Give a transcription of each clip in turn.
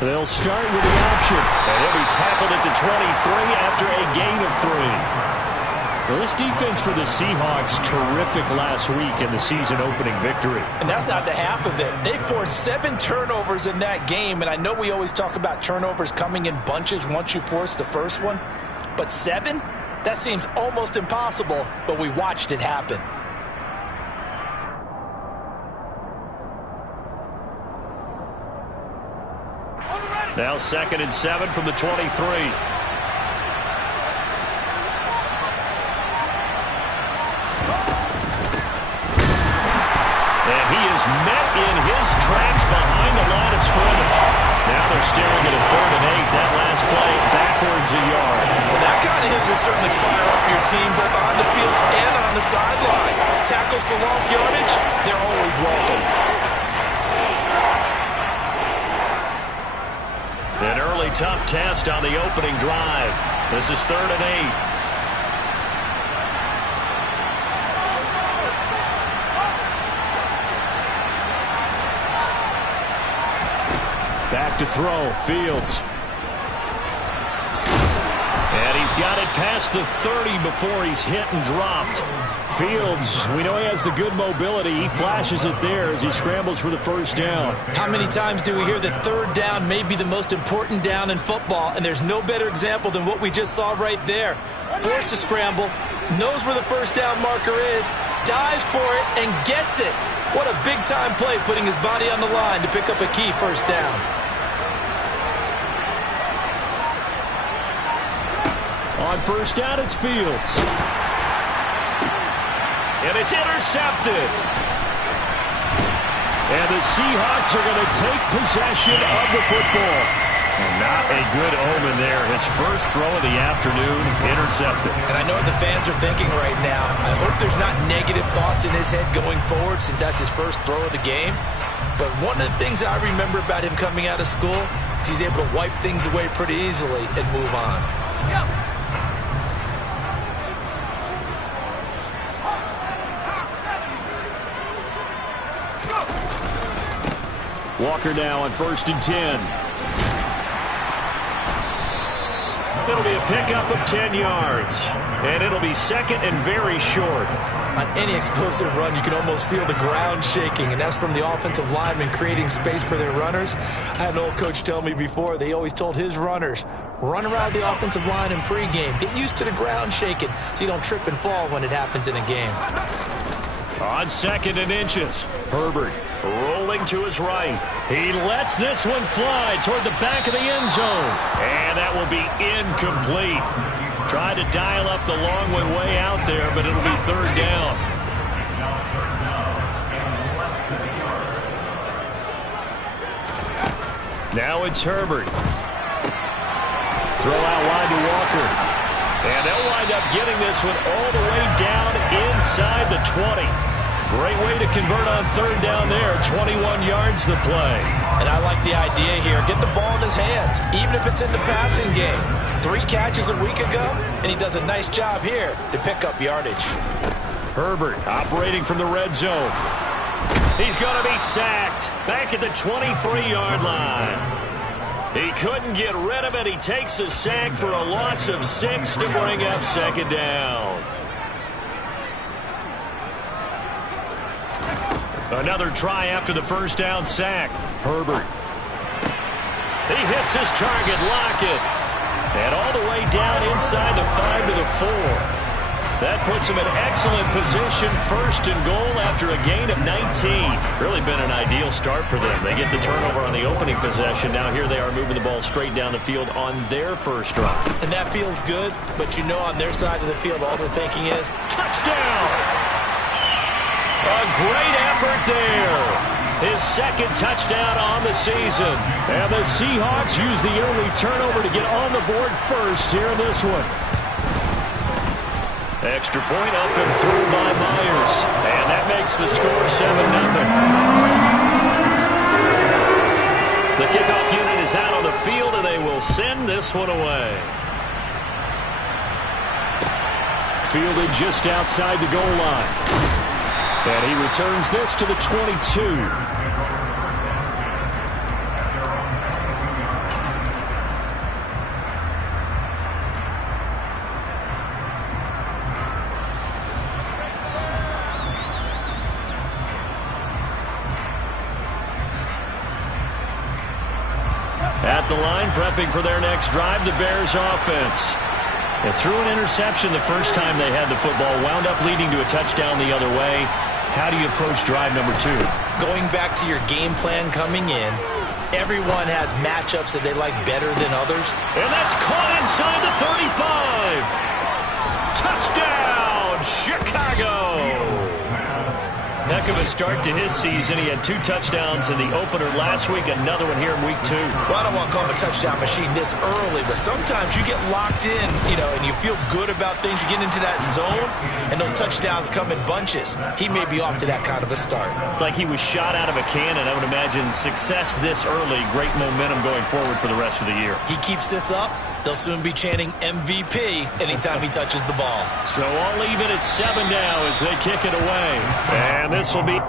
They'll start with the option. And he'll be tackled at the 23 after a gain of 3. Well, this defense for the Seahawks, terrific last week in the season-opening victory. And that's not the half of it. They forced 7 turnovers in that game, and I know we always talk about turnovers coming in bunches once you force the first one, but 7? That seems almost impossible, but we watched it happen. Now 2nd and 7 from the 23. And he is met in his tracks behind the line of scrimmage. Now they're staring at a 3rd and 8. That last play backwards a yard. Well, that kind of hit will certainly fire up your team both on the field and on the sideline. Tackles for lost yardage, they're always welcome. An early tough test on the opening drive. This is 3rd and 8. Back to throw, Fields. And he's got it past the 30 before he's hit and dropped. Fields, we know he has the good mobility. He flashes it there as he scrambles for the first down. How many times do we hear that 3rd down may be the most important down in football, and there's no better example than what we just saw right there. Forced to scramble, knows where the first down marker is, dives for it, and gets it. What a big-time play, putting his body on the line to pick up a key first down. On first down, it's Fields. And it's intercepted. And the Seahawks are going to take possession of the football. And not a good omen there. His first throw of the afternoon, intercepted. And I know what the fans are thinking right now. I hope there's not negative thoughts in his head going forward since that's his first throw of the game. But one of the things I remember about him coming out of school is he's able to wipe things away pretty easily and move on. Walker now on 1st and 10. It'll be a pickup of 10 yards. And it'll be 2nd and very short. On any explosive run, you can almost feel the ground shaking, and that's from the offensive linemen creating space for their runners. I had an old coach tell me before, they always told his runners, run around the offensive line in pregame. Get used to the ground shaking so you don't trip and fall when it happens in a game. On 2nd and inches, Herbert rolling to his right. He lets this one fly toward the back of the end zone. And that will be incomplete. Tried to dial up the long way out there, but it'll be 3rd down. Now it's Herbert. Throw out wide to Walker. And they'll wind up getting this one all the way down inside the 20. Great way to convert on 3rd down there. 21 yards the play. And I like the idea here. Get the ball in his hands, even if it's in the passing game. 3 catches a week ago, and he does a nice job here to pick up yardage. Herbert operating from the red zone. He's going to be sacked back at the 23-yard line. He couldn't get rid of it. He takes a sack for a loss of 6 to bring up 2nd down. Another try after the first down sack. Herbert. He hits his target, Lockett. And all the way down inside the 5 to the 4. That puts him in excellent position, 1st and goal after a gain of 19. Really been an ideal start for them. They get the turnover on the opening possession. Now here they are moving the ball straight down the field on their first drive. And that feels good, but you know on their side of the field all they're thinking is, touchdown! A great effort there. His 2nd touchdown on the season. And the Seahawks use the early turnover to get on the board first here in this one. Extra point up and through by Myers. And that makes the score 7-0. The kickoff unit is out on the field, and they will send this one away. Fielded just outside the goal line. And he returns this to the 22. At the line, prepping for their next drive, the Bears offense. They threw an interception the first time they had the football, wound up leading to a touchdown the other way. How do you approach drive number 2? Going back to your game plan coming in, everyone has matchups that they like better than others. And that's caught inside the 35. Touchdown, Chicago. Heck of a start to his season. He had 2 touchdowns in the opener last week, another one here in week 2. Well, I don't want to call him a touchdown machine this early, but sometimes you get locked in, and you feel good about things. You get into that zone, and those touchdowns come in bunches. He may be off to that kind of a start. It's like he was shot out of a cannon. I would imagine success this early, great momentum going forward for the rest of the year. He keeps this up, they'll soon be chanting MVP anytime he touches the ball. So all even at 7 now as they kick it away. And this will be...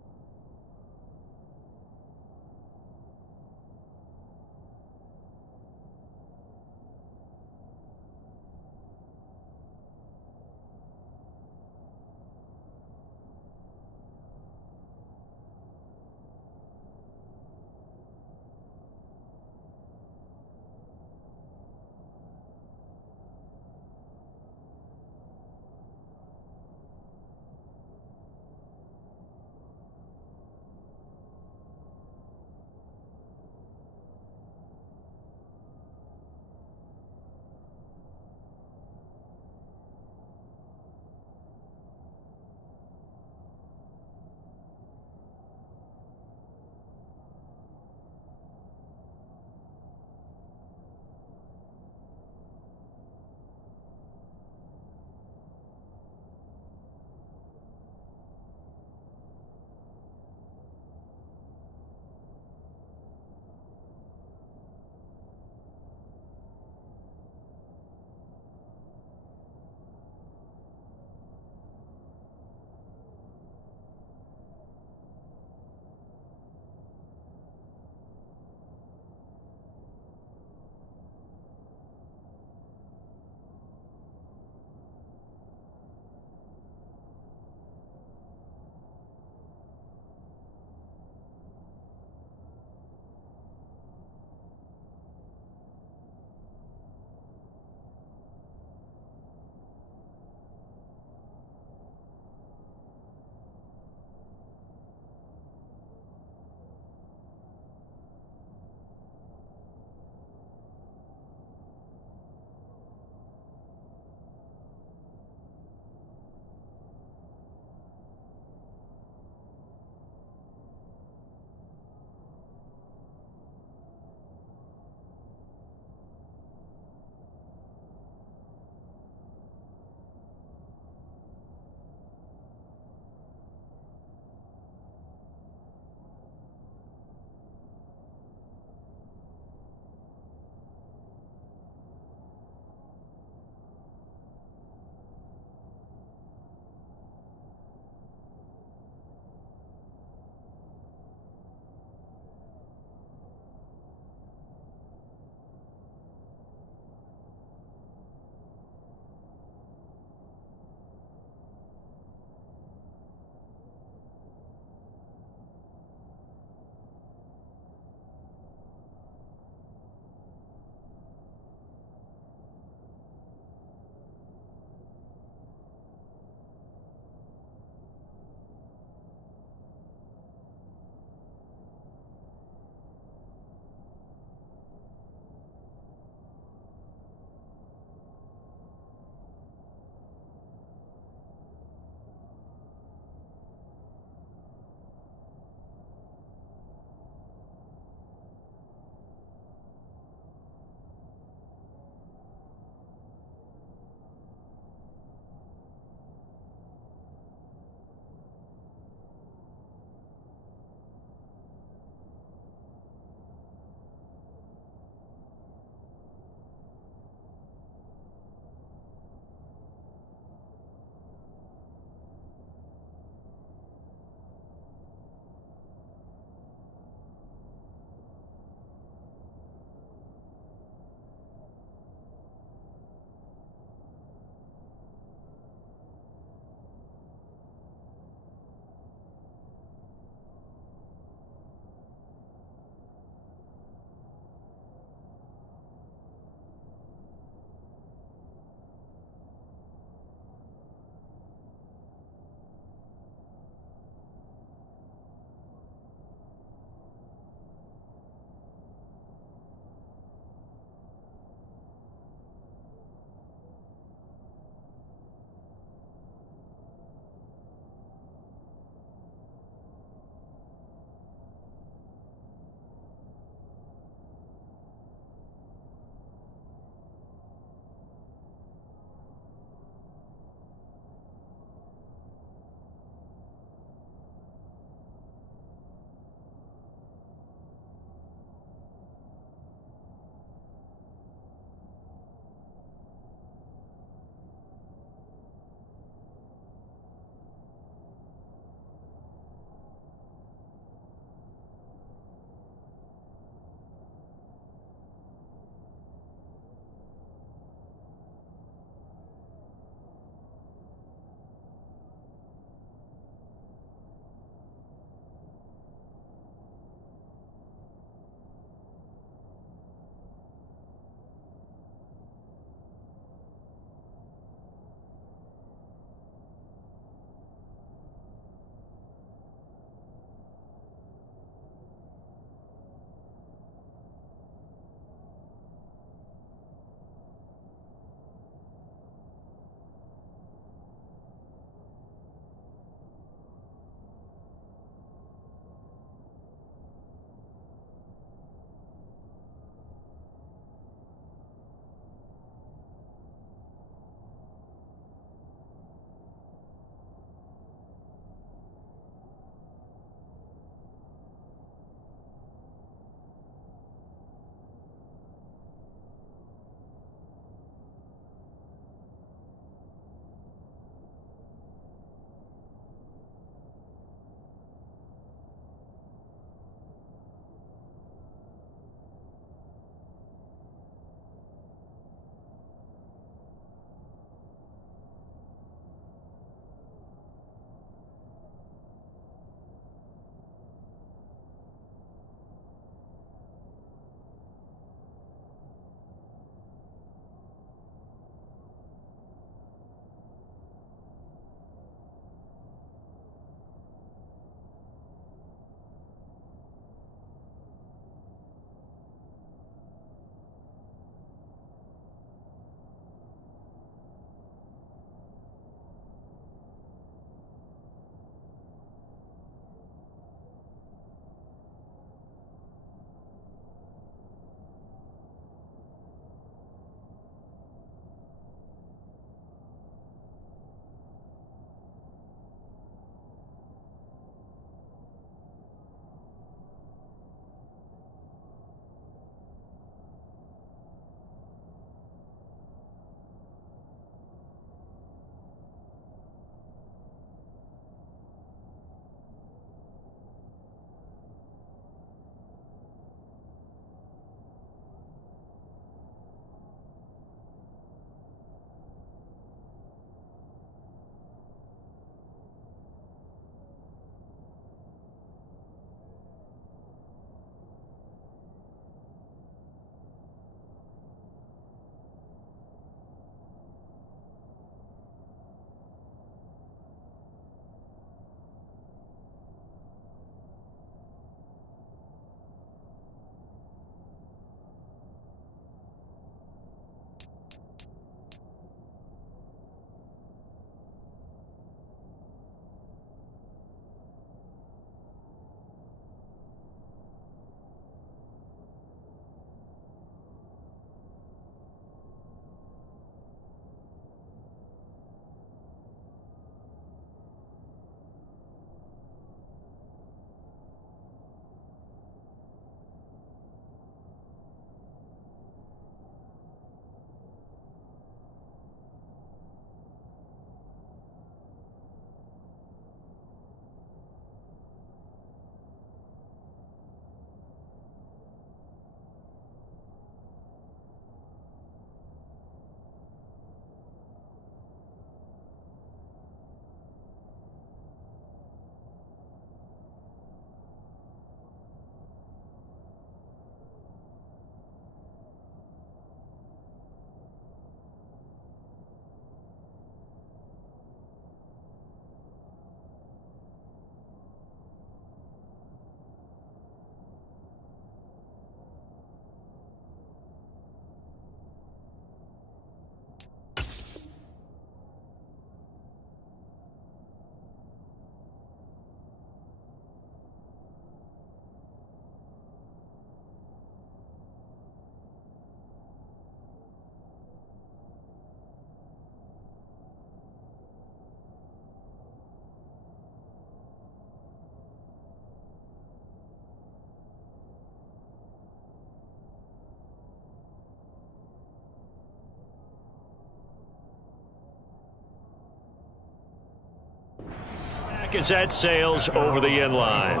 back as that sails over the end line.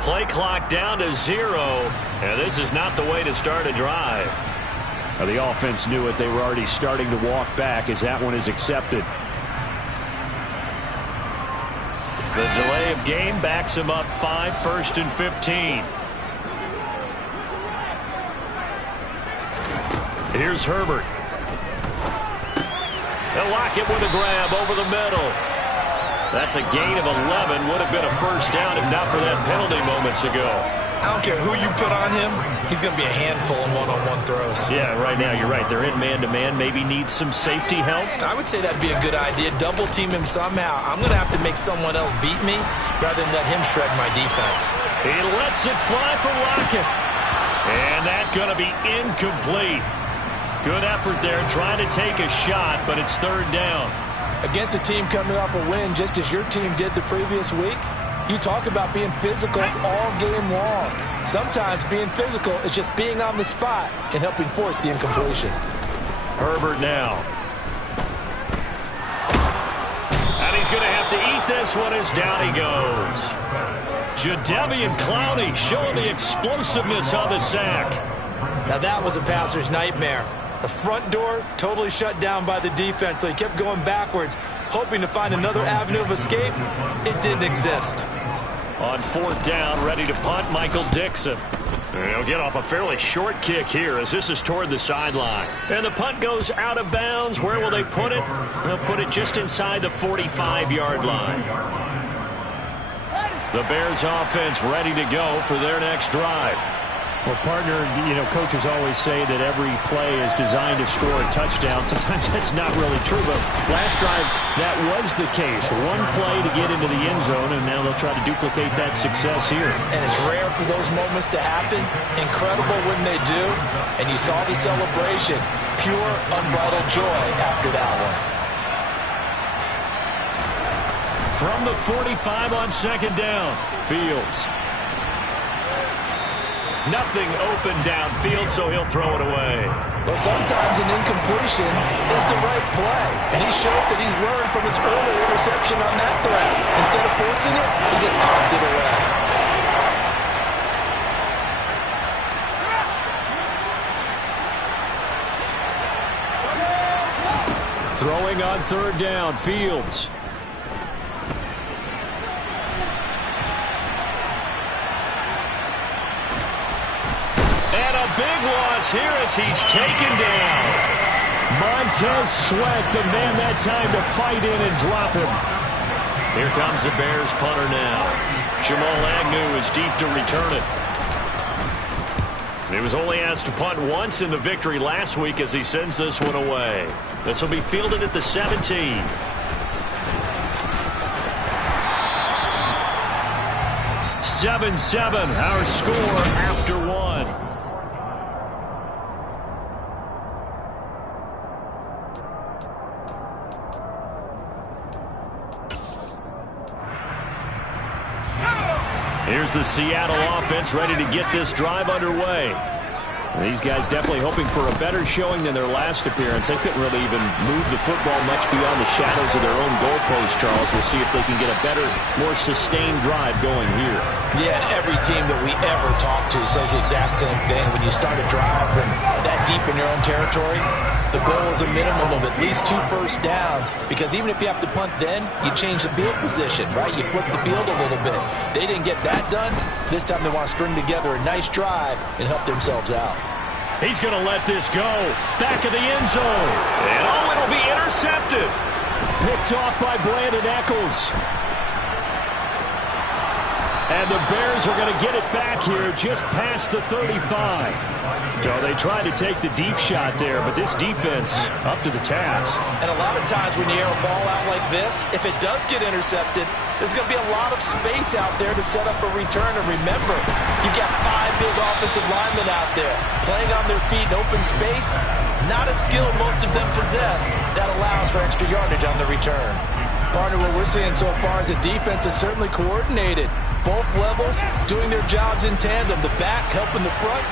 Play clock down to 0, and this is not the way to start a drive. Well, the offense knew it. They were already starting to walk back as that one is accepted. The delay of game backs him up 5, 1st and 15. Here's Herbert. They'll lock it with a grab over the middle. That's a gain of 11. Would have been a first down if not for that penalty moments ago. I don't care who you put on him. He's going to be a handful in one-on-one throws. Yeah, right now you're right. They're in man-to-man. Maybe needs some safety help. I would say that'd be a good idea. Double team him somehow. I'm going to have to make someone else beat me rather than let him shred my defense. He lets it fly for Lockett. And that's going to be incomplete. Good effort there trying to take a shot, but it's 3rd down. Against a team coming off a win just as your team did the previous week, you talk about being physical all game long. Sometimes being physical is just being on the spot and helping force the incompletion. Herbert now. And he's going to have to eat this one as down he goes. Jadeveon Clowney showing the explosiveness on the sack. Now that was a passer's nightmare. The front door totally shut down by the defense, so he kept going backwards, hoping to find another avenue of escape. It didn't exist. On 4th down, ready to punt, Michael Dixon. And he'll get off a fairly short kick here as this is toward the sideline. And the punt goes out of bounds. Where will they put it? They'll put it just inside the 45-yard line. The Bears offense ready to go for their next drive. Well, partner, coaches always say that every play is designed to score a touchdown. Sometimes that's not really true, but last drive, that was the case. One play to get into the end zone, and now they'll try to duplicate that success here. And it's rare for those moments to happen. Incredible when they do. And you saw the celebration. Pure, unbridled joy after that one. From the 45 on 2nd down, Fields. Nothing open downfield, so he'll throw it away. Well, sometimes an incompletion is the right play. And he showed that he's learned from his earlier interception on that throw. Instead of forcing it, he just tossed it away. Throwing on 3rd down, Fields. Big loss here as he's taken down. Montez Sweat, the man that time to fight in and drop him. Here comes the Bears punter now. Jamal Agnew is deep to return it. He was only asked to punt once in the victory last week as he sends this one away. This will be fielded at the 17. (7-7) our score after 1. Here's the Seattle offense ready to get this drive underway. These guys definitely hoping for a better showing than their last appearance. They couldn't really even move the football much beyond the shadows of their own goalpost, Charles. We'll see if they can get a better, more sustained drive going here. Yeah, and every team that we ever talk to says the exact same thing. When you start a drive from that deep in your own territory, the goal is a minimum of at least 2 first downs, because even if you have to punt then, you change the field position, right? You flip the field a little bit. They didn't get that done. This time they want to string together a nice drive and help themselves out. He's going to let this go. Back of the end zone. And it'll be intercepted. Picked off by Brandon Echols. And the Bears are going to get it back here just past the 35. So they tried to take the deep shot there, but this defense up to the task. And a lot of times when you air a ball out like this, if it does get intercepted, there's going to be a lot of space out there to set up a return. And remember, you've got 5 big offensive linemen out there playing on their feet in open space. Not a skill most of them possess that allows for extra yardage on the return. Partner, what we're seeing so far is the defense is certainly coordinated. Both levels doing their jobs in tandem. The back helping the front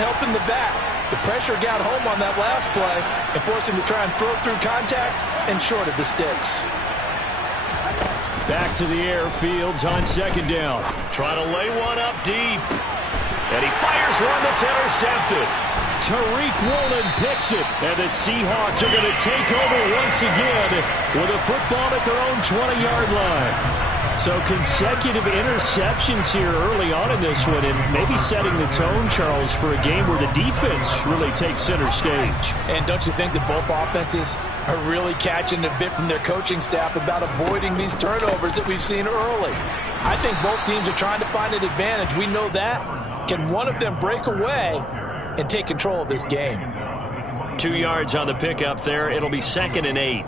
helping the back. The pressure got home on that last play and forced him to try and throw through contact and short of the sticks. Back to the air, Fields on second down. Trying to lay one up deep. And he fires one that's intercepted. Tariq Woolen picks it. And the Seahawks are going to take over once again with a football at their own 20-yard line. So consecutive interceptions here early on in this one, and maybe setting the tone, Charles, for a game where the defense really takes center stage. And don't you think that both offenses are really catching a bit from their coaching staff about avoiding these turnovers that we've seen early? I think both teams are trying to find an advantage. We know that. Can one of them break away and take control of this game? 2 yards on the pickup there. It'll be 2nd and 8.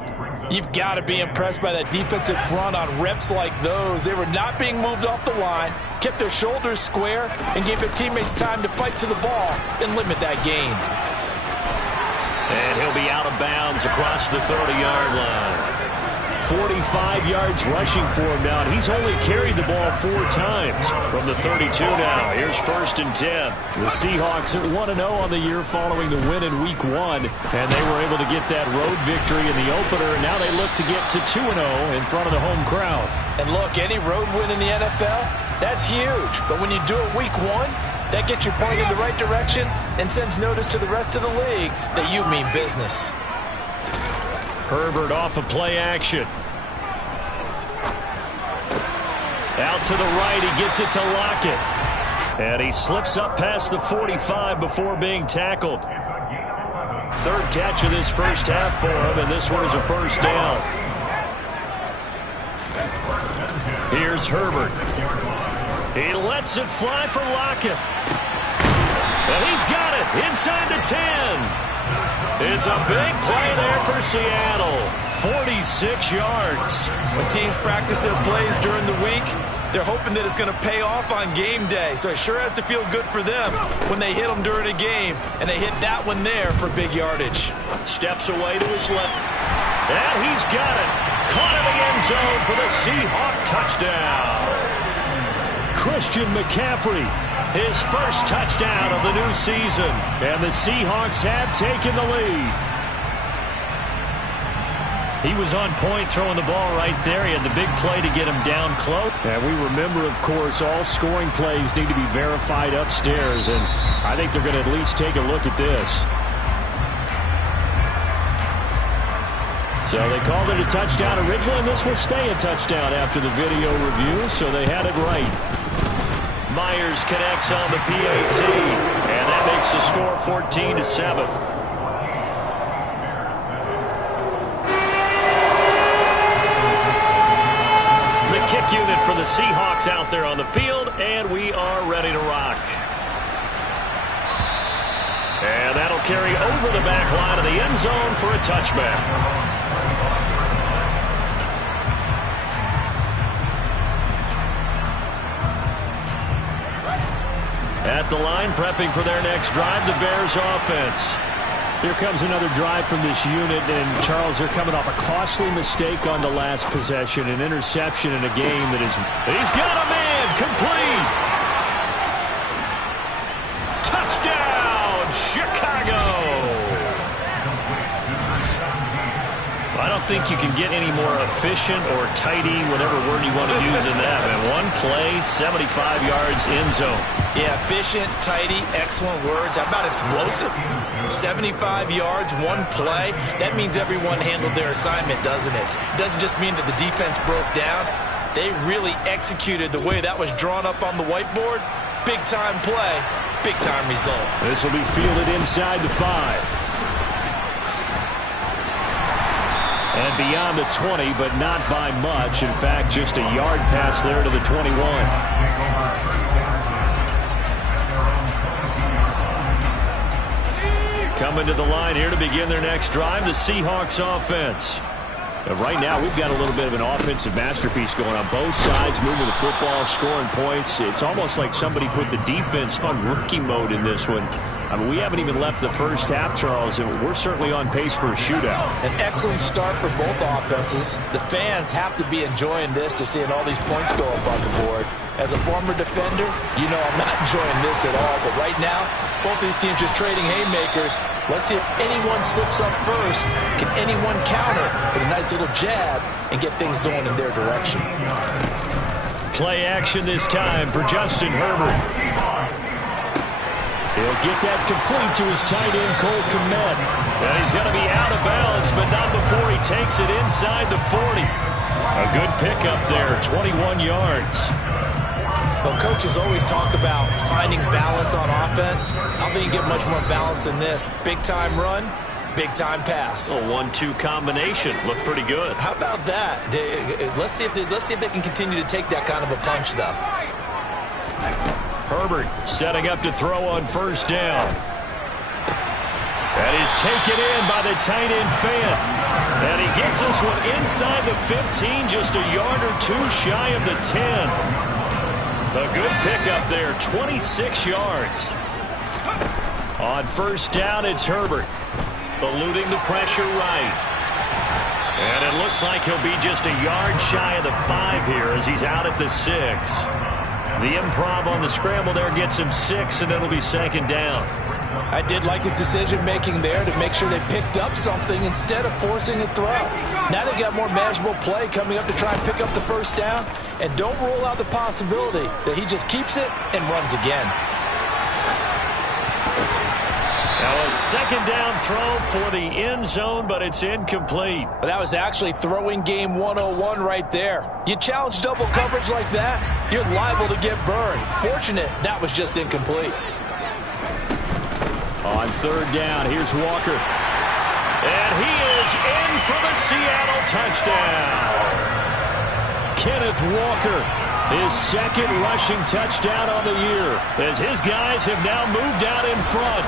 You've got to be impressed by that defensive front on reps like those. They were not being moved off the line, kept their shoulders square, and gave their teammates time to fight to the ball and limit that gain. And he'll be out of bounds across the 30-yard line. 45 yards rushing for him now, and he's only carried the ball 4 times from the 32 now. Here's 1st and 10. The Seahawks at 1-0 on the year following the win in Week 1, and they were able to get that road victory in the opener, and now they look to get to 2-0 in front of the home crowd. And look, any road win in the NFL, that's huge. But when you do it Week 1, that gets you pointed in the right direction and sends notice to the rest of the league that you mean business. Herbert off of play action. Out to the right, he gets it to Lockett. And he slips up past the 45 before being tackled. 3rd catch of this first half for him, and this one is a 1st down. Here's Herbert. He lets it fly for Lockett. And he's got it inside the 10. It's a big play there for Seattle. 46 yards. When teams practice their plays during the week, they're hoping that it's going to pay off on game day. So it sure has to feel good for them when they hit them during a game. And they hit that one there for big yardage. Steps away to his left. And he's got it. Caught in the end zone for the Seahawk touchdown. Christian McCaffrey. His first touchdown of the new season. And the Seahawks have taken the lead. He was on point throwing the ball right there. He had the big play to get him down close. And we remember, of course, all scoring plays need to be verified upstairs. And I think they're going to at least take a look at this. So they called it a touchdown originally, and this will stay a touchdown after the video review, so they had it right. Myers connects on the PAT, and that makes the score 14-7. The kick unit for the Seahawks out there on the field, and we are ready to rock. And that'll carry over the back line of the end zone for a touchback. At the line, prepping for their next drive, the Bears offense. Here comes another drive from this unit, and Charles, they're coming off a costly mistake on the last possession, an interception in a game that is... He's got a man, complete! Touchdown, Chicago! I don't think you can get any more efficient or tidy, whatever word you want to use in that, man. One play, 75 yards, end zone. Yeah, efficient, tidy, excellent words. How about explosive? 75 yards, one play. That means everyone handled their assignment, doesn't it? It doesn't just mean that the defense broke down. They really executed the way that was drawn up on the whiteboard. Big-time play, big-time result. This will be fielded inside the 5. And And beyond the 20, but not by much. In fact, just a yard pass there to the 21. Coming to the line here to begin their next drive, the Seahawks offense. Right now, we've got a little bit of an offensive masterpiece going on. Both sides moving the football, scoring points. It's almost like somebody put the defense on rookie mode in this one. I mean, we haven't even left the first half, Charles, and we're certainly on pace for a shootout. An excellent start for both offenses. The fans have to be enjoying this to seeing all these points go up on the board. As a former defender, you know I'm not enjoying this at all. But right now, both these teams just trading haymakers. Let's see if anyone slips up first. Can anyone counter with a nice little jab and get things going in their direction? Play action this time for Justin Herbert. He'll get that complete to his tight end, Cole Kmet. And he's going to be out of bounds, but not before he takes it inside the 40. A good pickup there, 21 yards. Well, coaches always talk about finding balance on offense. I don't think you get much more balance than this. Big-time run, big-time pass. A 1-2 combination. Looked pretty good. How about that? Let's see if they can continue to take that kind of a punch, though. Herbert setting up to throw on first down. That is taken in by the tight end fan. And he gets this one inside the 15, just a yard or two shy of the 10. A good pickup there, 26 yards. On first down, it's Herbert. Eluding the pressure right. And it looks like he'll be just a yard shy of the 5 here as he's out at the 6. The improv on the scramble there gets him 6, and it'll be second down. I did like his decision-making there to make sure they picked up something instead of forcing a throw. Now they got more manageable play coming up to try and pick up the first down, and don't rule out the possibility that he just keeps it and runs again. Now a second down throw for the end zone, but it's incomplete. But that was actually throwing game 101 right there. You challenge double coverage like that, you're liable to get burned. Fortunate that was just incomplete. On third down, here's Walker. And he is in for the Seattle touchdown. Kenneth Walker, his second rushing touchdown on the year, as his guys have now moved out in front.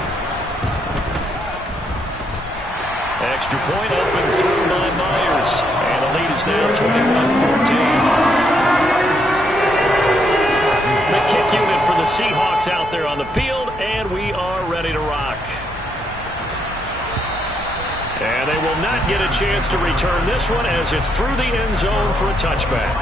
Extra point up and through by Myers. And the lead is now 21-14. The kick unit for the Seahawks out there on the field, and we are ready to rock. And they will not get a chance to return this one as it's through the end zone for a touchback.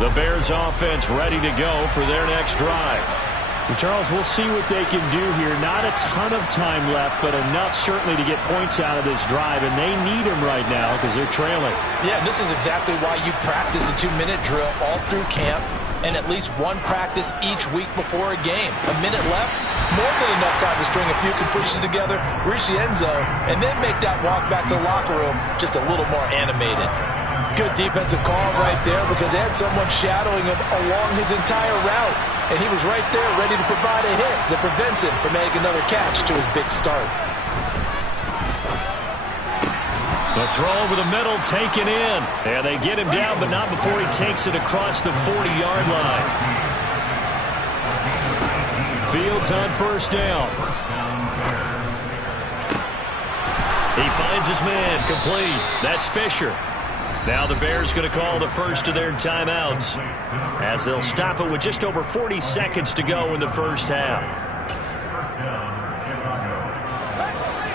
The Bears offense ready to go for their next drive. And Charles, we'll see what they can do here. Not a ton of time left, but enough certainly to get points out of this drive, and they need them right now because they're trailing. Yeah, and this is exactly why you practice a 2-minute drill all through camp and at least one practice each week before a game. A minute left, more than enough time to string a few completions together, reach the end zone, and then make that walk back to the locker room just a little more animated. Good defensive call right there because they had someone shadowing him along his entire route. And he was right there ready to provide a hit that prevents him from making another catch to his big start. The throw over the middle taken in. And they get him down, but not before he takes it across the 40-yard line. Fields on first down. He finds his man, complete. That's Fisher. Now the Bears going to call the first of their timeouts as they'll stop it with just over 40 seconds to go in the first half.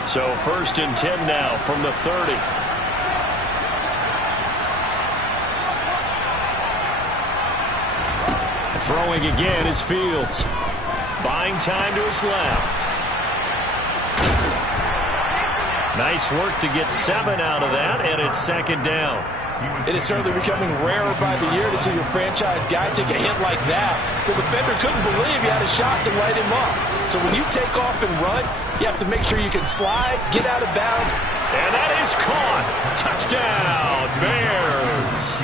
So 1st and 10 now from the 30. Throwing again is Fields. Buying time to his left. Nice work to get 7 out of that, and it's second down. It is certainly becoming rarer by the year to see your franchise guy take a hit like that. The defender couldn't believe he had a shot to light him up. So when you take off and run, you have to make sure you can slide, get out of bounds. And that is caught. Touchdown, Bears.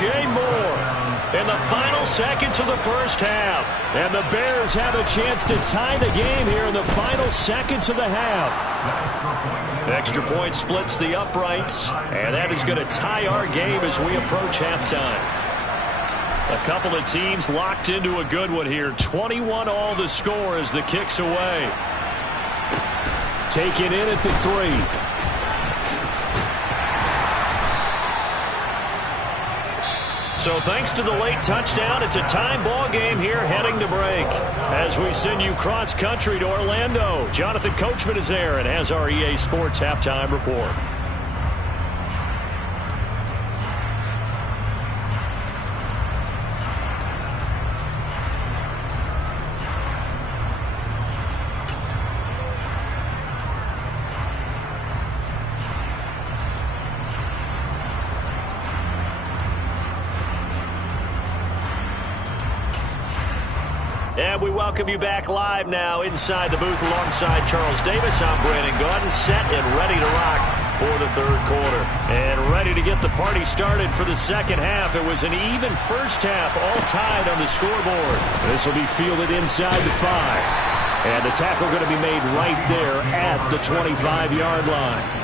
DJ Moore in the final seconds of the first half. And the Bears have a chance to tie the game here in the final seconds of the half. Extra point splits the uprights, and that is going to tie our game as we approach halftime. A couple of teams locked into a good one here. 21 all the score as the kick's away. Taken in at the 3. So thanks to the late touchdown, it's a time ball game here heading to break. As we send you cross country to Orlando, Jonathan Coachman is there and has our EA Sports halftime report. And we welcome you back live now inside the booth alongside Charles Davis. I'm Brandon Gaudin, set and ready to rock for the third quarter. And ready to get the party started for the second half. It was an even first half, all tied on the scoreboard. This will be fielded inside the 5. And the tackle going to be made right there at the 25-yard line.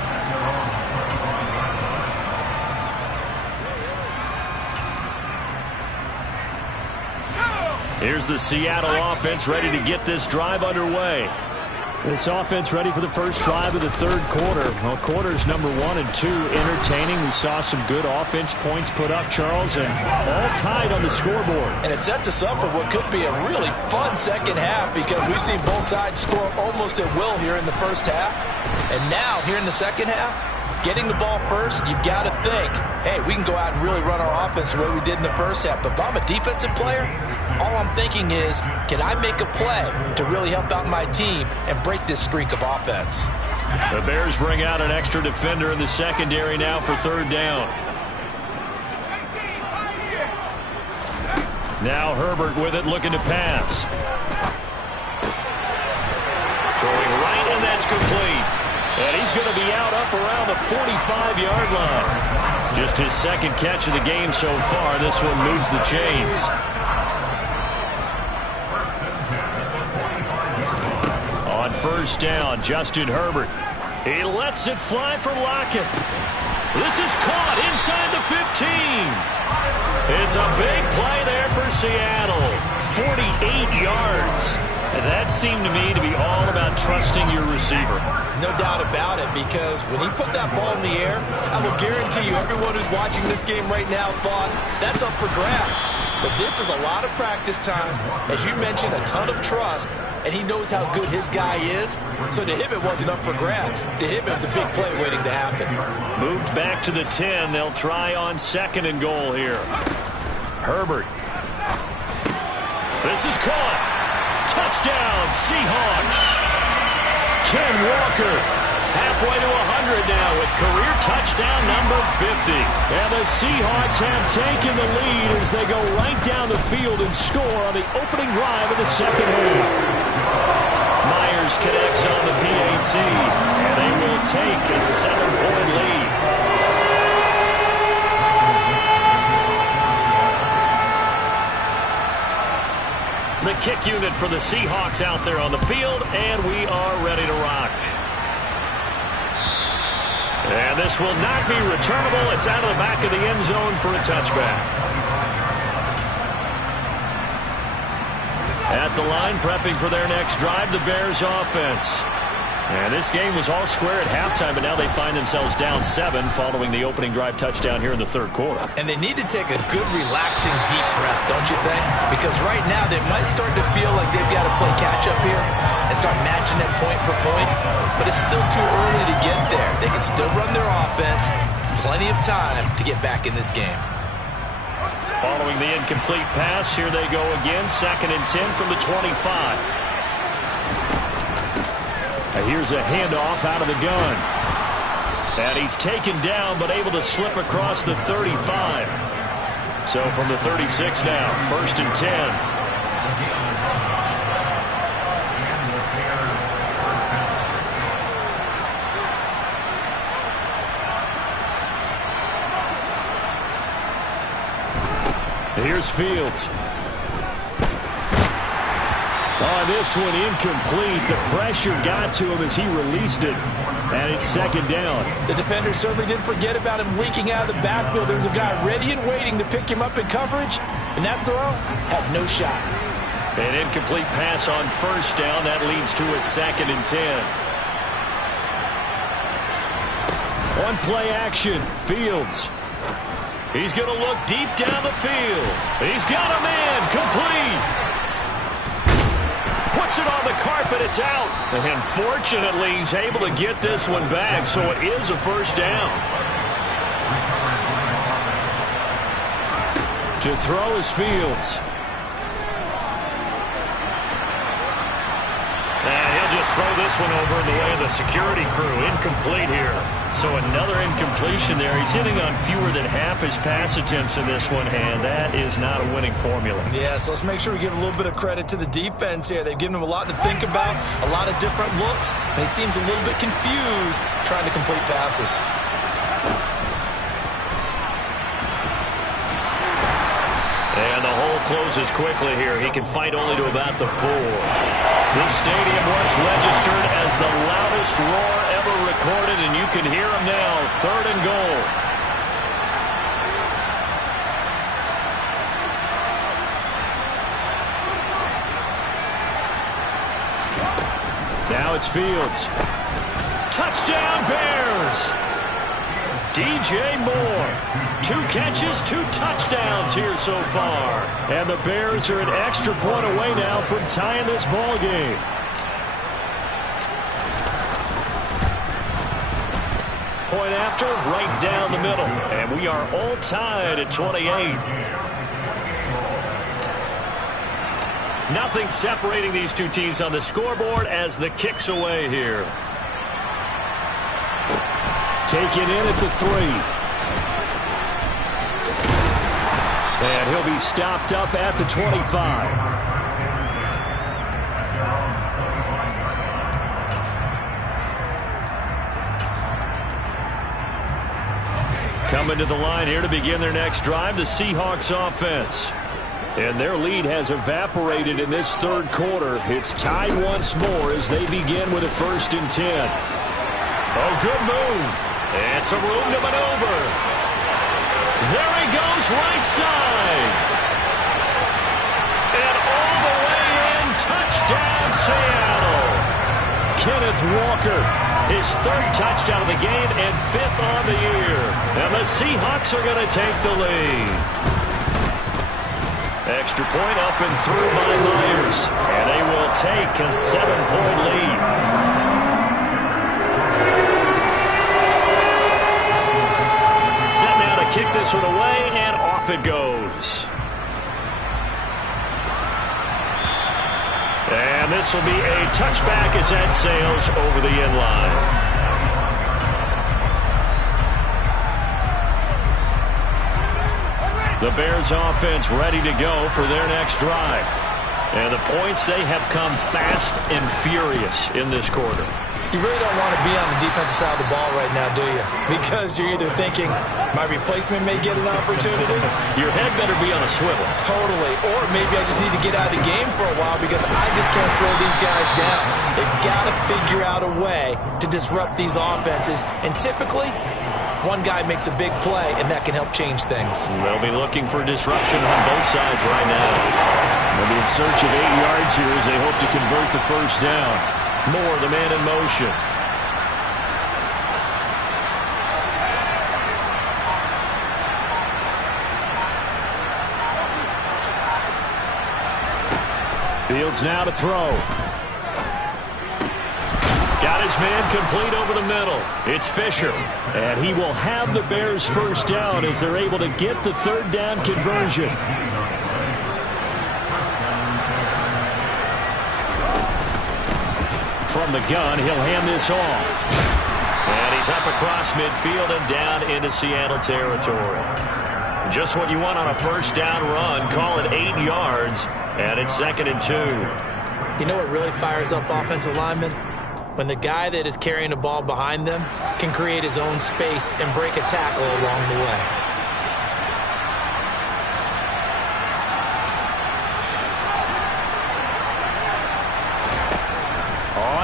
Here's the Seattle offense ready to get this drive underway. This offense ready for the first drive of the third quarter. Well, quarters number 1 and 2 entertaining. We saw some good offense points put up, Charles, and all tied on the scoreboard. And it sets us up for what could be a really fun second half because we've seen both sides score almost at will here in the first half. And now, here in the second half, getting the ball first, you've got to think, hey, we can go out and really run our offense the way we did in the first half. But if I'm a defensive player, all I'm thinking is, can I make a play to really help out my team and break this streak of offense? The Bears bring out an extra defender in the secondary now for third down. Now Herbert with it, looking to pass. Throwing right, and that's complete. And he's going to be out up around the 45-yard line. Just his second catch of the game so far. This one moves the chains. On first down, Justin Herbert. He lets it fly for Lockett. This is caught inside the 15. It's a big play there for Seattle. 48 yards. And that seemed to me to be all about trusting your receiver. No doubt about it, because when he put that ball in the air, I will guarantee you everyone who's watching this game right now thought that's up for grabs. But this is a lot of practice time. As you mentioned, a ton of trust, and he knows how good his guy is. So to him, it wasn't up for grabs. To him, it was a big play waiting to happen. Moved back to the 10. They'll try on second and goal here. Herbert. This is caught. Touchdown, Seahawks. Ken Walker halfway to 100 now with career touchdown number 50. And the Seahawks have taken the lead as they go right down the field and score on the opening drive of the second half. Myers connects on the PAT, and they will take a 7-point lead. The kick unit for the Seahawks out there on the field, and we are ready to rock. And this will not be returnable. It's out of the back of the end zone for a touchback. At the line, prepping for their next drive, the Bears offense. And this game was all square at halftime, but now they find themselves down 7 following the opening drive touchdown here in the third quarter. And they need to take a good, relaxing, deep breath, don't you think? Because right now they might start to feel like they've got to play catch-up here and start matching it point for point. But it's still too early to get there. They can still run their offense. Plenty of time to get back in this game. Following the incomplete pass, here they go again. 2nd and 10 from the 25. Here's a handoff out of the gun. And he's taken down, but able to slip across the 35. So from the 36 now, 1st and 10. Here's Fields. Oh, this one incomplete. The pressure got to him as he released it. And it's second down. The defender certainly didn't forget about him leaking out of the backfield. There was a guy ready and waiting to pick him up in coverage. And that throw had no shot. An incomplete pass on first down. That leads to a 2nd and 10. On play action, Fields. He's going to look deep down the field. He's got a man. Complete. Puts it on the carpet. It's out. And fortunately, he's able to get this one back, so it is a first down. To throw is Fields. And he'll just throw this one over in the way of the security crew. Incomplete here. So another incompletion there. He's hitting on fewer than half his pass attempts in this one, and that is not a winning formula. Yeah, so let's make sure we give a little bit of credit to the defense here. They've given him a lot to think about, a lot of different looks, and he seems a little bit confused trying to complete passes. And the hole closes quickly here. He can fight only to about the 4. This stadium once registered as the loudest roar ever recorded, and you can hear him now. 3rd and goal. Now it's Fields. Touchdown, Bears! DJ Moore. 2 catches, 2 touchdowns here so far. And the Bears are an extra point away now from tying this ball game. Point after, right down the middle. And we are all tied at 28. Nothing separating these two teams on the scoreboard as the kick's away here. Taken in at the 3. And he'll be stopped up at the 25. Coming to the line here to begin their next drive, the Seahawks offense. And their lead has evaporated in this 3rd quarter. It's tied once more as they begin with a 1st and 10. Oh, good move. And some room to maneuver. There he goes, right side. And all the way in, touchdown, Seattle. Kenneth Walker. His 3rd touchdown of the game and 5th on the year. And the Seahawks are going to take the lead. Extra point up and through by Myers. And they will take a 7-point lead. Kick this one away, and off it goes. And this will be a touchback as that sails over the end line. The Bears offense ready to go for their next drive. And the points, they have come fast and furious in this quarter. You really don't want to be on the defensive side of the ball right now, do you? Because you're either thinking, my replacement may get an opportunity. Your head better be on a swivel. Totally. Or maybe I just need to get out of the game for a while because I just can't slow these guys down. They've got to figure out a way to disrupt these offenses. And typically, one guy makes a big play, and that can help change things. They'll be looking for disruption on both sides right now. They'll be in search of 8 yards here as they hope to convert the 1st down. Moore, the man in motion. Fields now to throw. Got his man complete over the middle. It's Fisher. And he will have the Bears' 1st down as they're able to get the 3rd down conversion. From the gun, he'll hand this off. And he's up across midfield and down into Seattle territory. Just what you want on a 1st down run. Call it 8 yards, and it's 2nd and 2. You know what really fires up offensive linemen? When the guy that is carrying the ball behind them can create his own space and break a tackle along the way.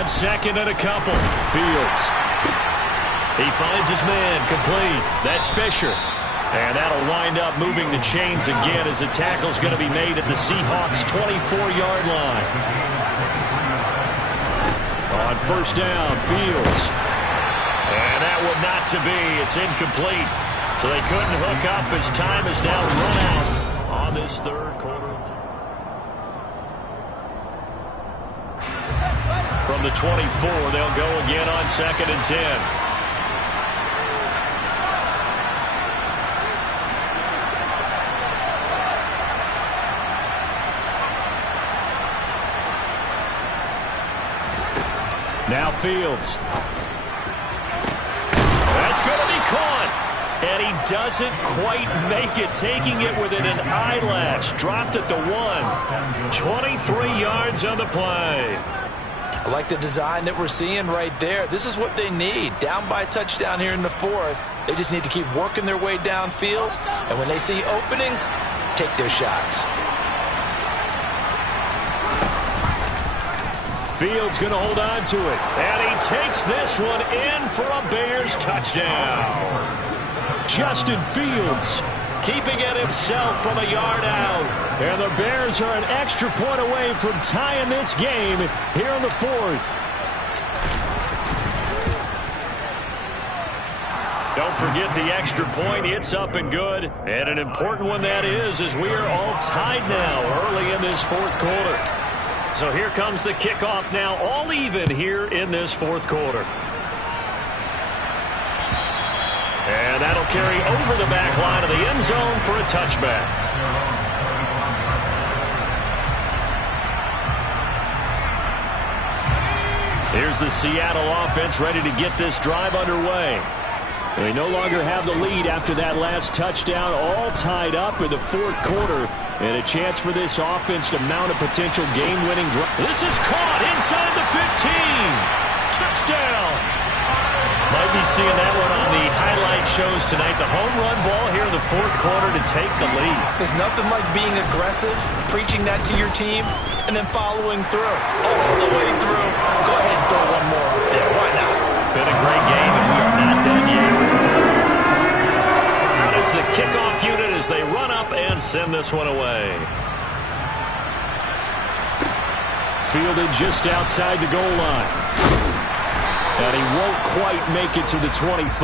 On second and a couple. Fields. He finds his man, complete. That's Fisher. And that'll wind up moving the chains again as the tackle's going to be made at the Seahawks' 24-yard line. On first down, Fields. And that one not to be. It's incomplete. So they couldn't hook up as time is now run out on this third quarter. From the 24, they'll go again on second and 10. Now Fields. That's going to be caught. And he doesn't quite make it, taking it within an eyelash. Dropped at the 1. 23 yards on the play. I like the design that we're seeing right there. This is what they need. Down by a touchdown here in the fourth. They just need to keep working their way downfield. And when they see openings, take their shots. Fields going to hold on to it. And he takes this one in for a Bears touchdown. Justin Fields keeping it himself from a yard out. And the Bears are an extra point away from tying this game here in the fourth. Don't forget the extra point. It's up and good. And an important one that is, as we are all tied now early in this fourth quarter. So here comes the kickoff now, all even here in this fourth quarter. And that'll carry over the back line of the end zone for a touchback. Here's the Seattle offense ready to get this drive underway. They no longer have the lead after that last touchdown, all tied up in the fourth quarter. And a chance for this offense to mount a potential game-winning drive. This is caught inside the 15. Touchdown. Might be seeing that one on the highlight shows tonight. The home run ball here in the fourth quarter to take the lead. There's nothing like being aggressive, preaching that to your team, and then following through. All the way through. Go ahead and throw one more up there. Why not? Been a great game, and we are not done yet. Out is the kickoff unit as they run up and send this one away. Fielded just outside the goal line. And he won't quite make it to the 25.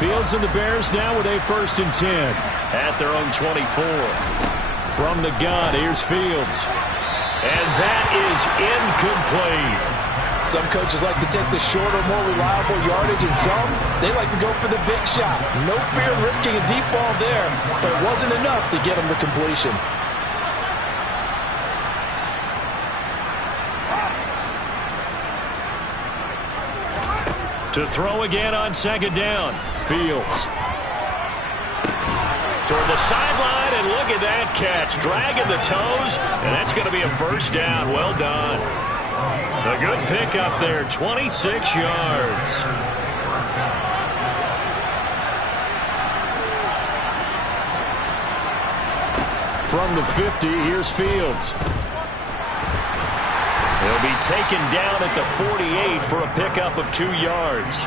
Fields and the Bears now with a 1st and 10. At their own 24. From the gun, here's Fields. And that is incomplete. Some coaches like to take the shorter, more reliable yardage, and some, they like to go for the big shot. No fear in risking a deep ball there, but it wasn't enough to get them the completion. To throw again on second down. Fields. Toward the sideline, and look at that catch. Dragging the toes, and that's going to be a first down. Well done. A good pickup there, 26 yards. From the 50, here's Fields. He'll be taken down at the 48 for a pickup of 2 yards.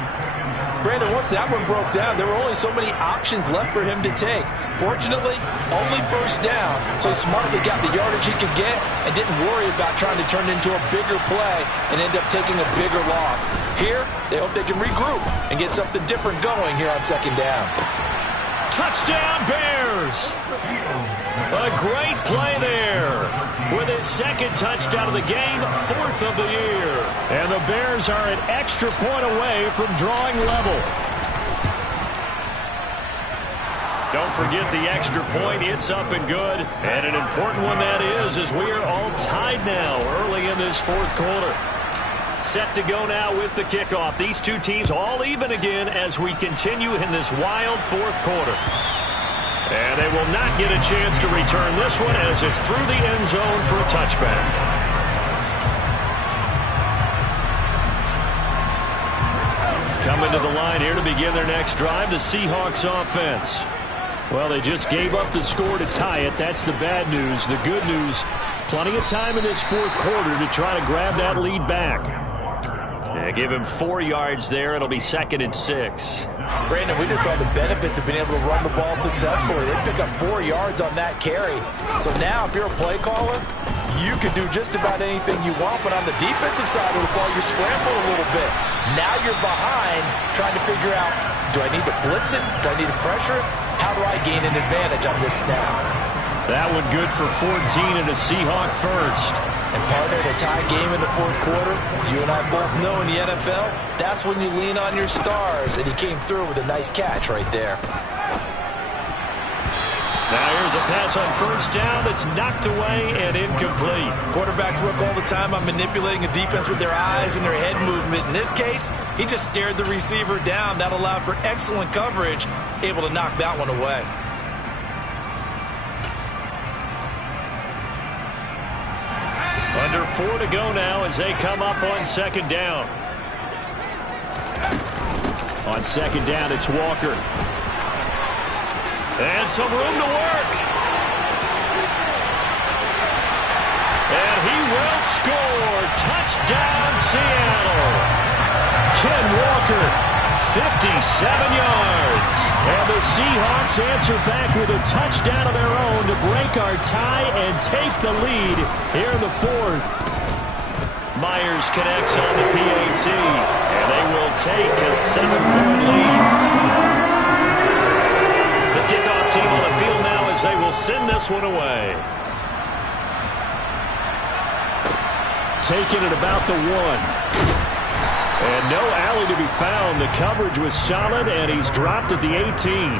Brandon, once that one broke down, there were only so many options left for him to take. Fortunately, only first down, so he smartly got the yardage he could get and didn't worry about trying to turn it into a bigger play and end up taking a bigger loss. Here, they hope they can regroup and get something different going here on second down. Touchdown, Bears! A great play there. With his second touchdown of the game, 4th of the year. And the Bears are an extra point away from drawing level. Don't forget the extra point. It's up and good. And an important one that is, as we are all tied now early in this fourth quarter. Set to go now with the kickoff. These two teams all even again as we continue in this wild fourth quarter. And they will not get a chance to return this one as it's through the end zone for a touchback. Coming to the line here to begin their next drive, the Seahawks offense. Well, they just gave up the score to tie it. That's the bad news. The good news, plenty of time in this fourth quarter to try to grab that lead back. Yeah, give him 4 yards there. It'll be 2nd and 6. Brandon, we just saw the benefits of being able to run the ball successfully. They pick up 4 yards on that carry. So now, if you're a play caller, you can do just about anything you want. But on the defensive side of the ball, you scramble a little bit. Now you're behind trying to figure out, do I need to blitz it? Do I need to pressure it? How do I gain an advantage on this snap? That one good for 14 and a Seahawk first. And partner, in a tie game in the fourth quarter, you and I both know in the NFL, that's when you lean on your stars. And he came through with a nice catch right there. Now here's a pass on first down that's knocked away and incomplete. Quarterbacks work all the time on manipulating a defense with their eyes and their head movement. In this case, he just stared the receiver down. That allowed for excellent coverage, able to knock that one away. Under 4 to go now as they come up on 2nd down. On 2nd down, it's Walker. And some room to work. And he will score. Touchdown, Seattle. Ken Walker, 57 yards. And the Seahawks answer back with a touchdown of their own to break our tie and take the lead here in the fourth. Myers connects on the PAT, and they will take a 7-point lead. The kickoff team on the field now as they will send this one away. Taking it about the 1. And no alley to be found. The coverage was solid, and he's dropped at the 18.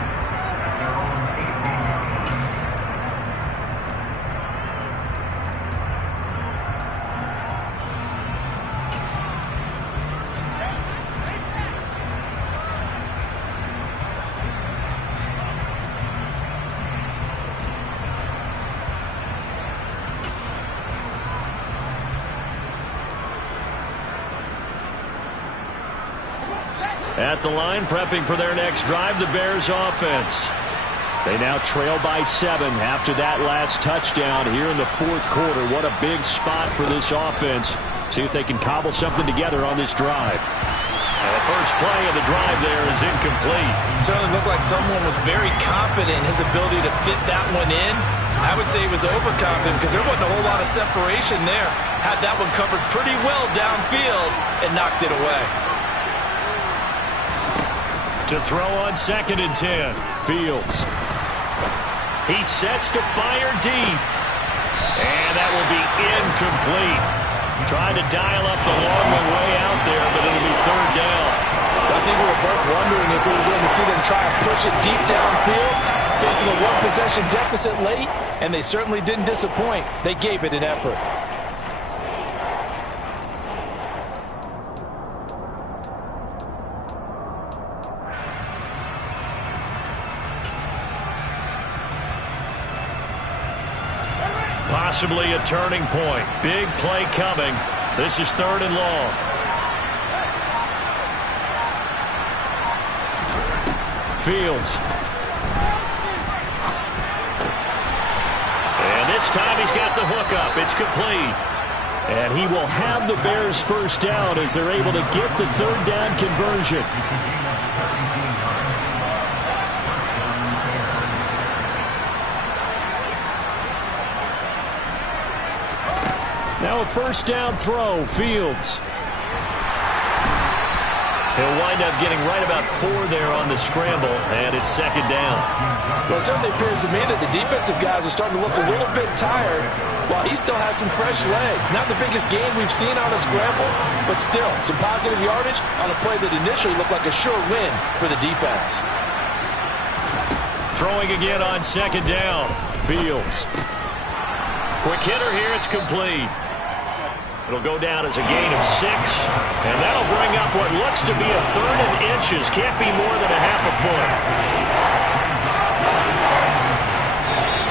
At the line, prepping for their next drive, the Bears offense. They now trail by 7 after that last touchdown here in the fourth quarter. What a big spot for this offense. See if they can cobble something together on this drive. And the first play of the drive there is incomplete. Certainly looked like someone was very confident in his ability to fit that one in. I would say he was overconfident because there wasn't a whole lot of separation there. Had that one covered pretty well downfield and knocked it away. To throw on 2nd and 10. Fields. He sets to fire deep. And that will be incomplete. Trying to dial up the long way out there, but it'll be 3rd down. I think we were both wondering if we were going to see them try to push it deep downfield, facing a 1-possession deficit late, and they certainly didn't disappoint. They gave it an effort. Possibly a turning point. Big play coming. This is 3rd and long. Fields. And this time he's got the hook up. It's complete. And he will have the Bears first down as they're able to get the 3rd down conversion. Now a first down throw. Fields. He'll wind up getting right about 4 there on the scramble, and it's 2nd down. Well, it certainly appears to me that the defensive guys are starting to look a little bit tired while he still has some fresh legs. Not the biggest gain we've seen on a scramble, but still some positive yardage on a play that initially looked like a sure win for the defense. Throwing again on 2nd down. Fields. Quick hitter here. It's complete. It'll go down as a gain of 6, and that'll bring up what looks to be a 3rd and inches. Can't be more than a half a foot.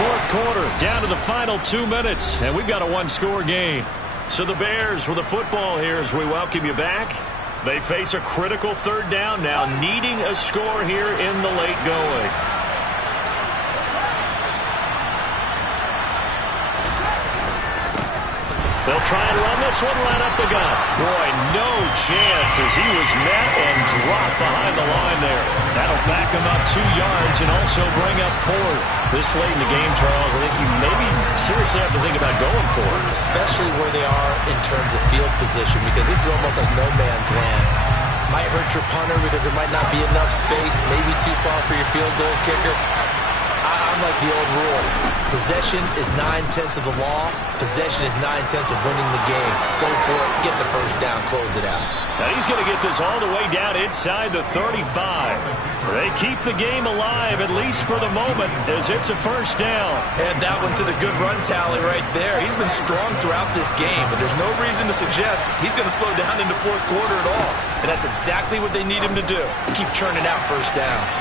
Fourth quarter, down to the final 2 minutes, and we've got a 1-score game. So the Bears with the football here as we welcome you back. They face a critical third down now, needing a score here in the late going. They'll try and run this one right up the gut. Boy, no chance as he was met and dropped behind the line there. That'll back him up 2 yards and also bring up 4th. This late in the game, Charles, I think you maybe seriously have to think about going for it. Especially where they are in terms of field position, because this is almost like no man's land. Might hurt your punter because there might not be enough space, maybe too far for your field goal kicker. I'm like the old rule. Possession is 9/10 of the law. Possession is 9/10 of winning the game. Go for it. Get the first down. Close it out. Now he's going to get this all the way down inside the 35. They keep the game alive, at least for the moment, as it's a first down. And that one to the good run tally right there. He's been strong throughout this game, and there's no reason to suggest he's going to slow down into fourth quarter at all. And that's exactly what they need him to do. Keep churning out first downs.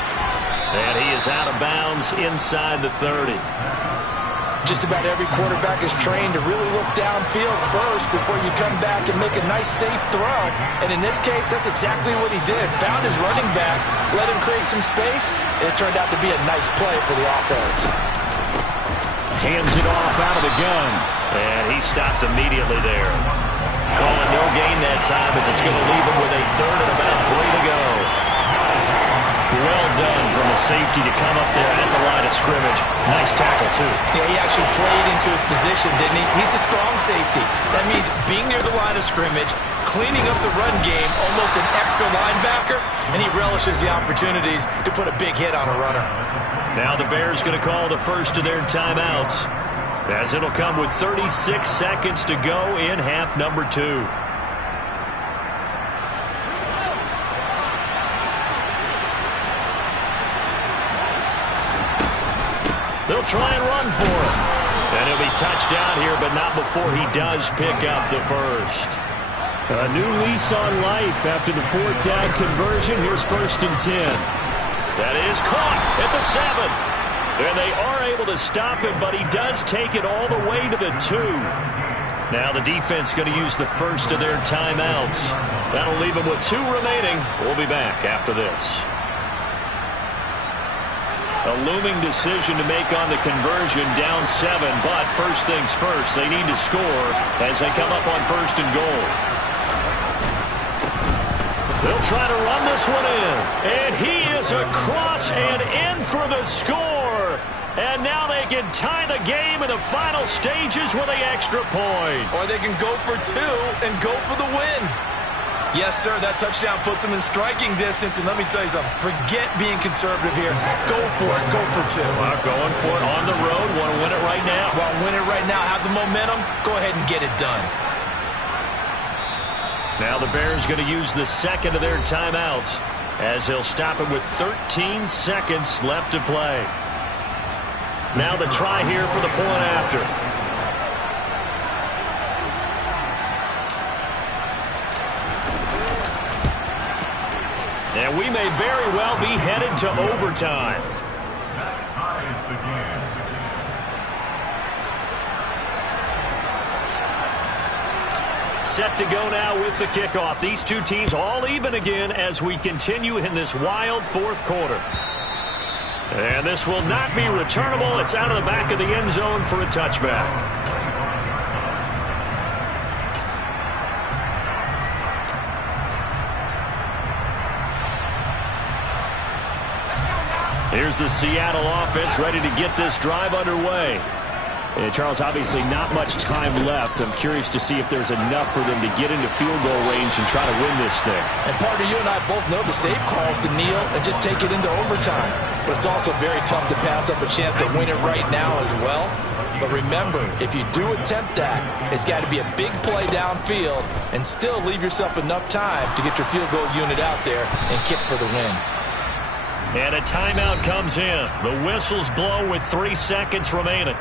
And he is out of bounds inside the 30. Just about every quarterback is trained to really look downfield first before you come back and make a nice, safe throw. And in this case, that's exactly what he did. Found his running back, let him create some space, and it turned out to be a nice play for the offense. Hands it off out of the gun. And he stopped immediately there. Calling no gain that time as it's going to leave him with a third and about 3 to go. Well done from a safety to come up there at the line of scrimmage. Nice tackle, too. Yeah, he actually played into his position, didn't he? He's a strong safety. That means being near the line of scrimmage, cleaning up the run game, almost an extra linebacker, and he relishes the opportunities to put a big hit on a runner. Now the Bears going to call the first of their timeouts, as it'll come with 36 seconds to go in half number 2. They'll try and run for it. And he'll be touched down here, but not before he does pick up the first. A new lease on life after the 4th down conversion. Here's 1st and 10. That is caught at the 7. And they are able to stop him, but he does take it all the way to the 2. Now the defense going to use the first of their timeouts. That'll leave them with 2 remaining. We'll be back after this. A looming decision to make on the conversion, down 7, but first things first, they need to score as they come up on 1st and goal. They'll try to run this one in, and he is across and in for the score. And now they can tie the game in the final stages with an extra point. Or they can go for 2 and go for the win. Yes, sir, that touchdown puts him in striking distance, and let me tell you something, forget being conservative here. Go for it, go for 2. Well, going for it on the road, want to win it right now. Well, win it right now, have the momentum, go ahead and get it done. Now the Bears going to use the second of their timeouts, as he'll stop it with 13 seconds left to play. Now the try here for the point after. And we may very well be headed to overtime. Set to go now with the kickoff. These two teams all even again as we continue in this wild 4th quarter. And this will not be returnable. It's out of the back of the end zone for a touchback. Here's the Seattle offense ready to get this drive underway. And Charles, obviously not much time left. I'm curious to see if there's enough for them to get into field goal range and try to win this thing. And partner, you and I both know the safe calls to kneel and just take it into overtime. But it's also very tough to pass up a chance to win it right now as well. But remember, if you do attempt that, it's got to be a big play downfield and still leave yourself enough time to get your field goal unit out there and kick for the win. And a timeout comes in. The whistles blow with 3 seconds remaining.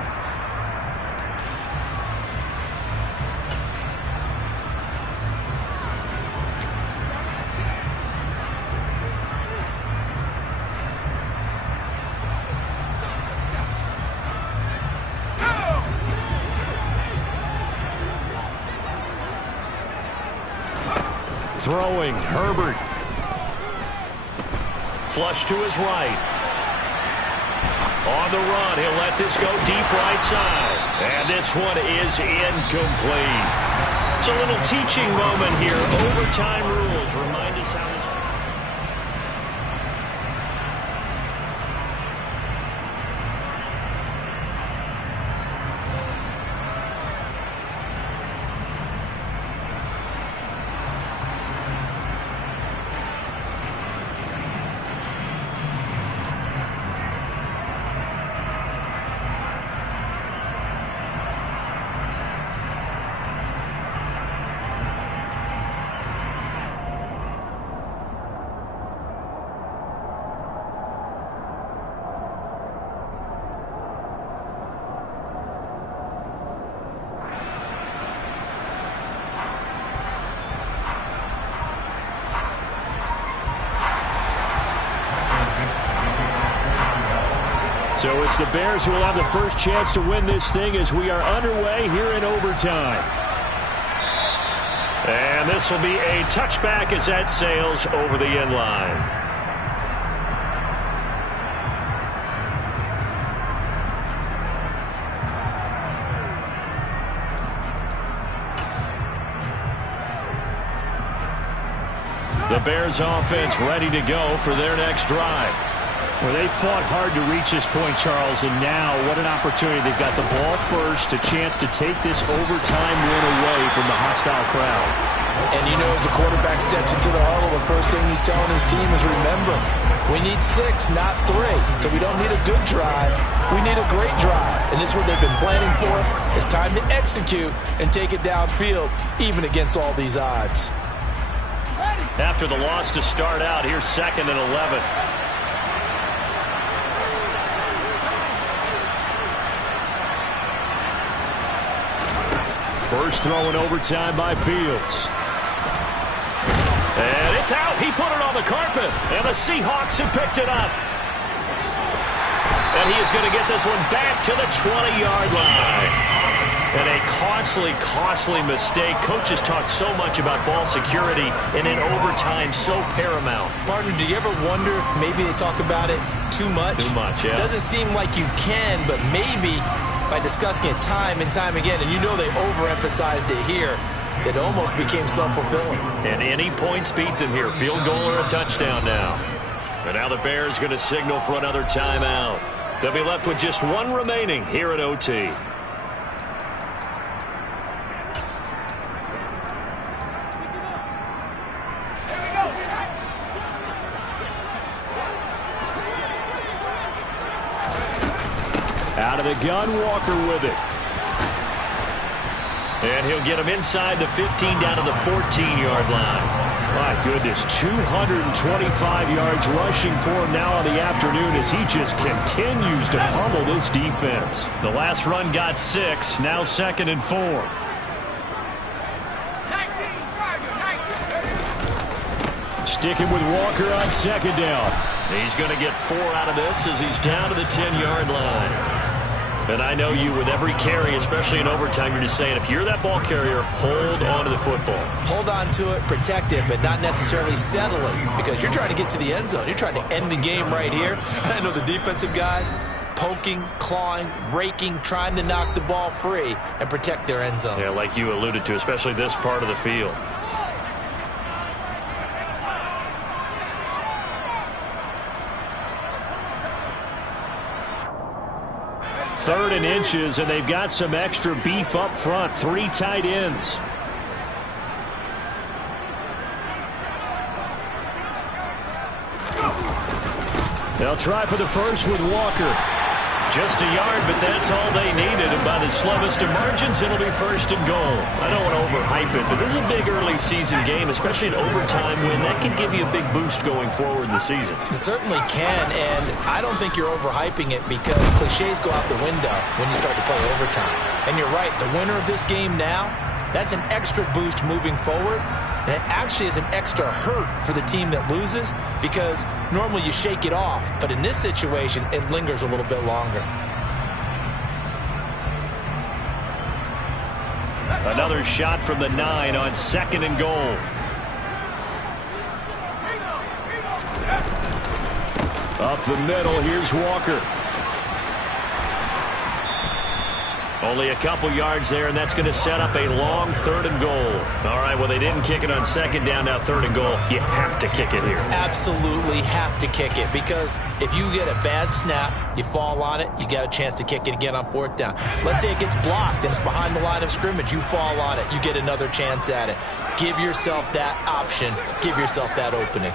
Throwing, Herbert. Flush to his right. On the run, he'll let this go deep right side. And this one is incomplete. It's a little teaching moment here. Overtime rules remind us how this... So it's the Bears who will have the first chance to win this thing as we are underway here in overtime. And this will be a touchback as that sails over the end line. The Bears offense ready to go for their next drive. Well, they fought hard to reach this point, Charles, and now what an opportunity. They've got the ball first, a chance to take this overtime win away from the hostile crowd. And you know, as the quarterback steps into the huddle, the first thing he's telling his team is, remember, we need 6, not 3. So we don't need a good drive. We need a great drive. And this is what they've been planning for. It's time to execute and take it downfield, even against all these odds. After the loss to start out, here's 2nd and 11. First throw in overtime by Fields. And it's out. He put it on the carpet. And the Seahawks have picked it up. And he is going to get this one back to the 20-yard line. And a costly mistake. Coaches talk so much about ball security, and in overtime, so paramount. Partner, do you ever wonder, maybe they talk about it too much? Too much, yeah. Doesn't seem like you can, but maybe by discussing it time and time again, and you know they overemphasized it here, it almost became self-fulfilling. And any points beat them here. Field goal or a touchdown now. And now the Bears going to signal for another timeout. They'll be left with just one remaining here at OT. Out of the gun, Walker with it. And he'll get him inside the 15 down to the 14-yard line. My goodness, 225 yards rushing for him now on the afternoon as he just continues to pummel this defense. The last run got 6, now 2nd and 4. Sticking with Walker on 2nd down. He's going to get 4 out of this as he's down to the 10-yard line. And I know you, with every carry, especially in overtime, you're just saying, if you're that ball carrier, hold on to the football. Hold on to it, protect it, but not necessarily settle it, because you're trying to get to the end zone. You're trying to end the game right here. I know the defensive guys poking, clawing, raking, trying to knock the ball free and protect their end zone. Yeah, like you alluded to, especially this part of the field. Third and inches, and they've got some extra beef up front. 3 tight ends. They'll try for the first with Walker. Just a yard, but that's all they needed. And by the slowest of margins, it'll be 1st and goal. I don't want to overhype it, but this is a big early season game, especially an overtime win. That can give you a big boost going forward in the season. It certainly can, and I don't think you're overhyping it because cliches go out the window when you start to play overtime. And you're right, the winner of this game now, that's an extra boost moving forward. And it actually is an extra hurt for the team that loses because normally you shake it off. But in this situation, it lingers a little bit longer. Another shot from the 9 on 2nd and goal. Up the middle, here's Walker. Only a couple yards there, and that's going to set up a long 3rd and goal. All right, well, they didn't kick it on 2nd down, now 3rd and goal. You have to kick it here. Absolutely have to kick it, because if you get a bad snap, you fall on it, you got a chance to kick it again on 4th down. Let's say it gets blocked and it's behind the line of scrimmage. You fall on it, you get another chance at it. Give yourself that option. Give yourself that opening.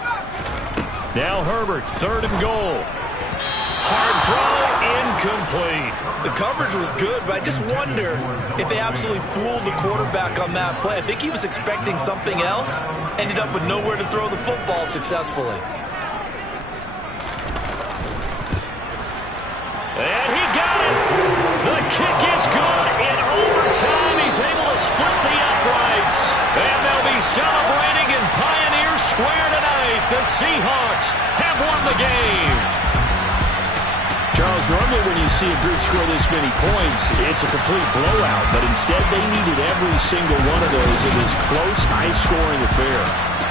Now Herbert, 3rd and goal. Hard throw, incomplete. The coverage was good, but I just wonder if they absolutely fooled the quarterback on that play. I think he was expecting something else, ended up with nowhere to throw the football successfully. And he got it. The kick is good. In overtime, he's able to split the uprights. And they'll be celebrating in Pioneer Square tonight. The Seahawks have won the game. Charles, normally when you see a group score this many points, it's a complete blowout. But instead, they needed every single one of those in this close, high-scoring affair.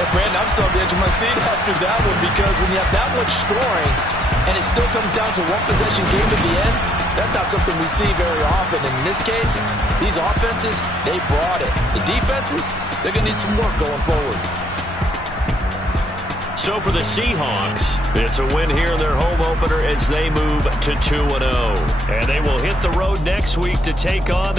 And Brandon, I'm still on the edge of my seat after that one, because when you have that much scoring and it still comes down to one possession game at the end, that's not something we see very often. And in this case, these offenses, they brought it. The defenses, they're going to need some work going forward. So for the Seahawks, it's a win here in their home opener as they move to 2-0. And they will hit the road next week to take on